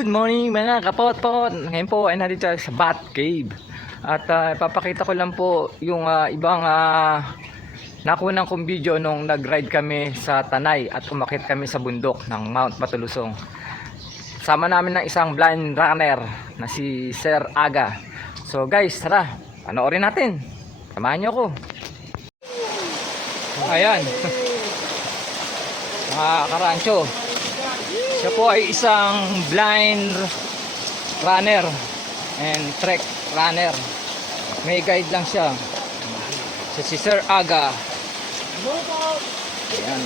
Good morning mga kapot-pot. Ngayon po ay nandito sa Bat Cave. At ipapakita ko lang po yung ibang nakunan kong video nung nag-ride kami sa Tanay at umakyat kami sa bundok ng Mount Matulusong. Sama namin ng isang blind runner na si Sir Aga. So guys, tara, panoorin natin. Samahan niyo ako. Ayan. Mga karancho. Siya po ay isang blind runner and trek runner. May guide lang siya. Si Sir Aga. Ayan.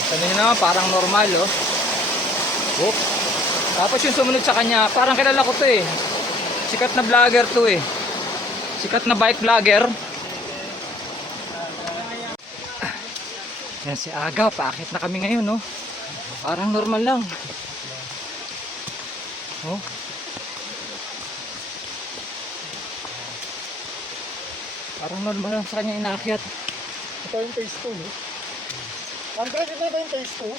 Ito nyo naman, parang normal, oh. Oop. Tapos yung sumunod sa kanya, parang kilala ko to eh. Sikat na vlogger to eh. Sikat na bike vlogger. Yan si Aga, paakit na kami ngayon, no. Parang normal lang. Oh. Parang normal lang sa kanya inaakyat. Ito yung phase 2, no? Andres, ito ba yung phase 2?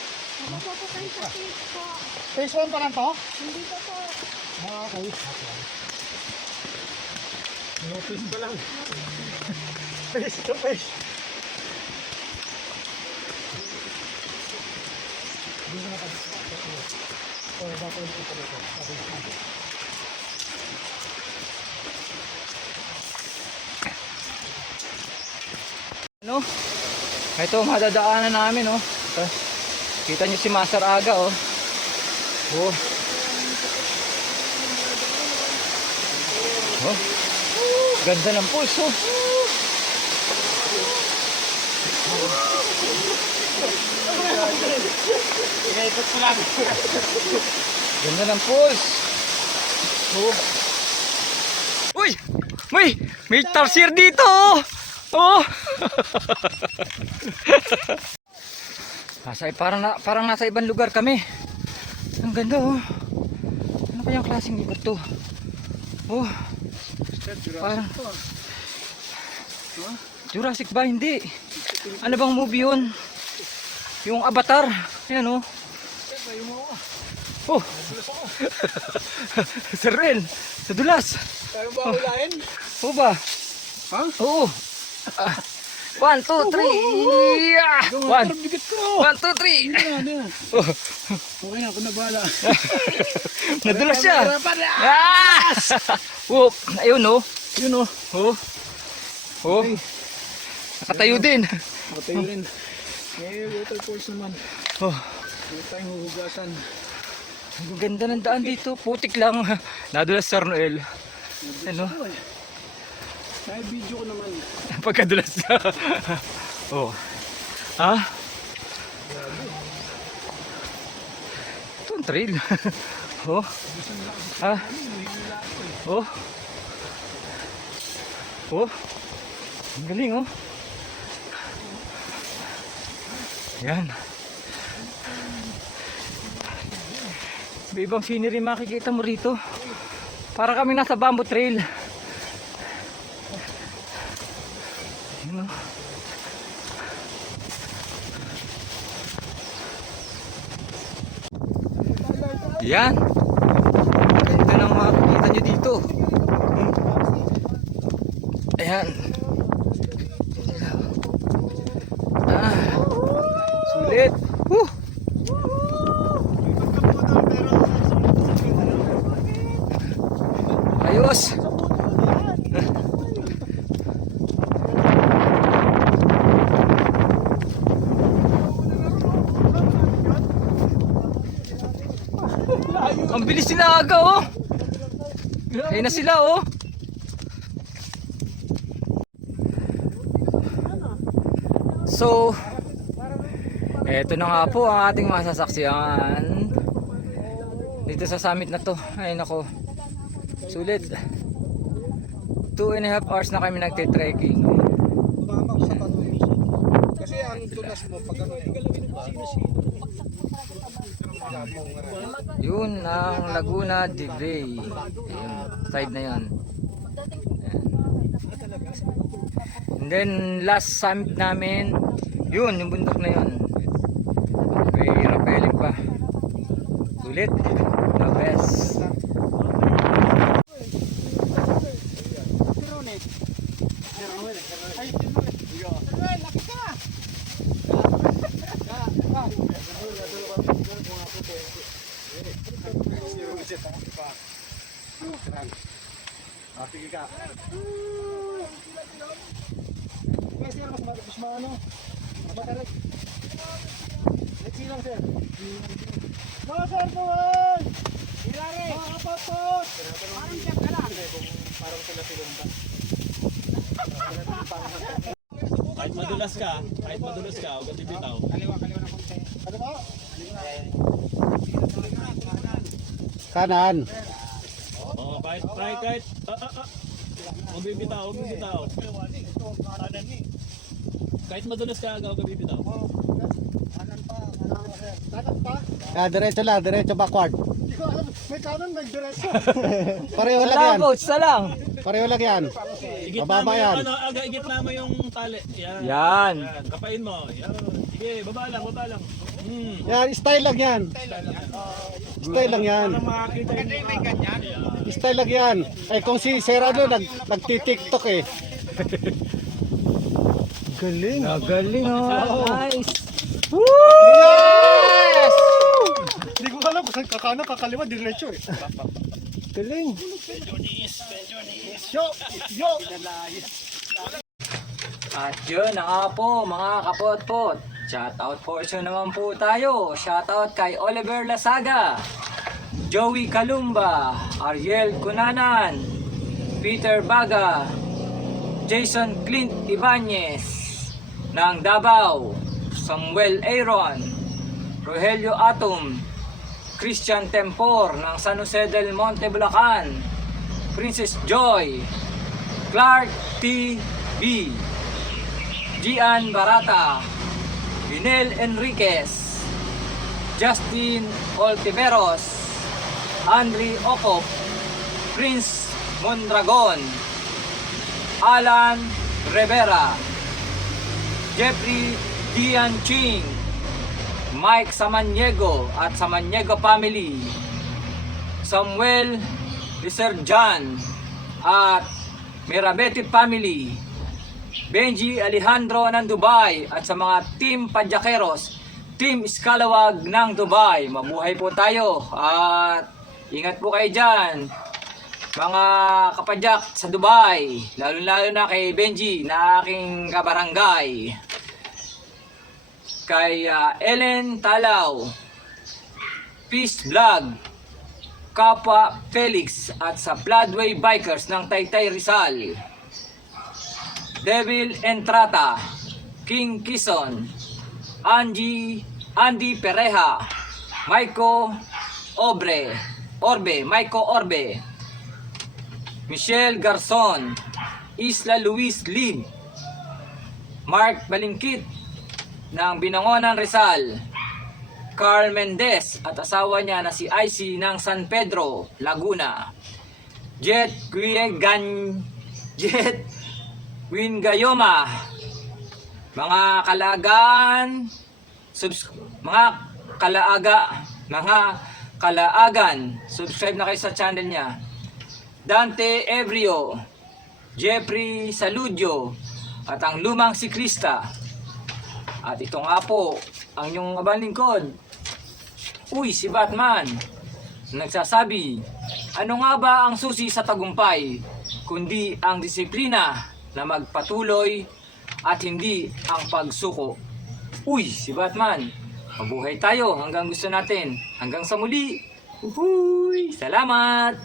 Ano po po kayo sa phase po? Phase 1 pa lang to? Hindi po po. Okay. Notice pa lang. Phase 2, phase. Hindi na nakapagpapit. O, dapat yung ito dito. Ano? Ito madadaanan namin, oh. Kita niyo si Master Aga, oh. Oh. Oh. Ganda ng pulso. Inaikot ko lang. Ganda ng pulse. Oh. Uy! May tarsier dito, oh. Oh. Parang nasa ibang lugar kami. Ang ganda, oh. Ano kayang klaseng lugar to? Oh. Parang Jurassic ba? Hindi. Ano bang movie yun? Yung Avatar. Ayan, oh. Oh. Sir Rel, sa dulas. Tayo ba ulahin? Oo ba? Ha? Oo. 1, 2, 3. Yeah! 1, 2, 3. Hindi na. Okay na, ako na bahala. Nadulas siya. Yes! Whoop! Ayun, oh. Yun, oh. Oh. Oh. Nakatayo din. Matay rin. May water force naman. Oh. Hindi tayong huhugasan. Ang ganda ng daan dito. Putik lang. Nadulas Sir Noel. Ano? May video ko naman. Pagkadulas niya. Oh. Ha? Ito ang trail. Oh. Ha? Oh. Oh. Ang galing, oh. Yan. May ibang scenery makikita mo rito. Para kami nasa bamboo trail. Yan, oh. Yan. Ito na makikita nyo dito. Ayan. Sulit. Ayos. Ang bilis nila Aga, oh. Ayun na sila, oh. So, eto na nga po ang ating masasaksiyan dito sa summit na to. Ay nako, sulit. 2.5 hours na kami nagte-trekking. Tumama ko sa patuloy. Kasi ang yung dulas mo pag ano eh. Yun ang Laguna de Bay. Yung side na yun. And then last summit namin, yun yung bundok na yun. May rappelling pa. Ulit, the best. Sige ka. Sir, mas maano. Matalag. Let's see lang, sir. Mga sir, tuwan! Hilari! Mga kapapot! Parang siya ka lang. Parang sila silumba. Kahit madulas ka, huwag kang bibitaw. Kaliwa na konti. Ano ba? Kanan. Oo, kahit. Huwag bibitaw. Kahit madulas ka, huwag kang bibitaw. Kanan pa? Diretso backward. Hindi ko alam, may kanan, may diretso. Pareho lang yan. Coach, salang. Pareho lang yan. Bababa yan. Igitna mo yung tali. Yan. Yan. Kapain mo. Yan. Sige, baba lang. Yan, style lang yan. Style lang yan. Style lang yan. Eh kung si Serrano nagti-tiktok eh. Galing. Galing oh. Nice. Yes! Hindi ko alam kung saan kakana, kakaliwa, diretso eh. Galing. Yo! At yun na nga po mga kapot-pot. Shoutout portion naman po tayo. Shoutout kay Oliver Lasaga, Joey Kalumba, Ariel Cunanan, Peter Baga, Jason Clint Ibanez ng Davao, Samuel Aaron, Rogelio Atom, Christian Tempor ng San Jose del Monte, Bulacan, Princess Joy, Clark T.B., Gian Barata, Vinel Enriquez, Justin Oltiveros, Andre Ocop, Prince Mondragon, Alan Rivera, Jeffrey Dian Ching, Mike Samaniego at Samaniego family, Samuel Liserjan at Mirabete family, Benji Alejandro ng Dubai at sa mga team Padyakeros, team Iskalawag ng Dubai. Mabuhay po tayo at ingat po kayo dyan mga kapadyak sa Dubai, lalo na kay Benji na aking kabarangay, kay Ellen Talaw, Peace Vlog, Kapwa Felix at sa Floodway Bikers ng Taytay Rizal, Devil Entrata, King Kison, Andy Pereja, Maiko Orbe, Michelle Garzon, Isla Luis Lib, Mark Balingkit ng Binangonan Rizal, Carl Mendez at asawa niya na si IC ng San Pedro, Laguna, Jet Wingayoma, mga kalaagan, subscribe na kayo sa channel niya. Dante Evrio, Jeffrey Saludio, at ang lumang siklista. At ito nga po, ang inyong abang lingkod, si Batman, nagsasabi, ano nga ba ang susi sa tagumpay, kundi ang disiplina na magpatuloy at hindi ang pagsuko. Si Batman, mabuhay tayo hanggang gusto natin. Hanggang sa muli. Salamat!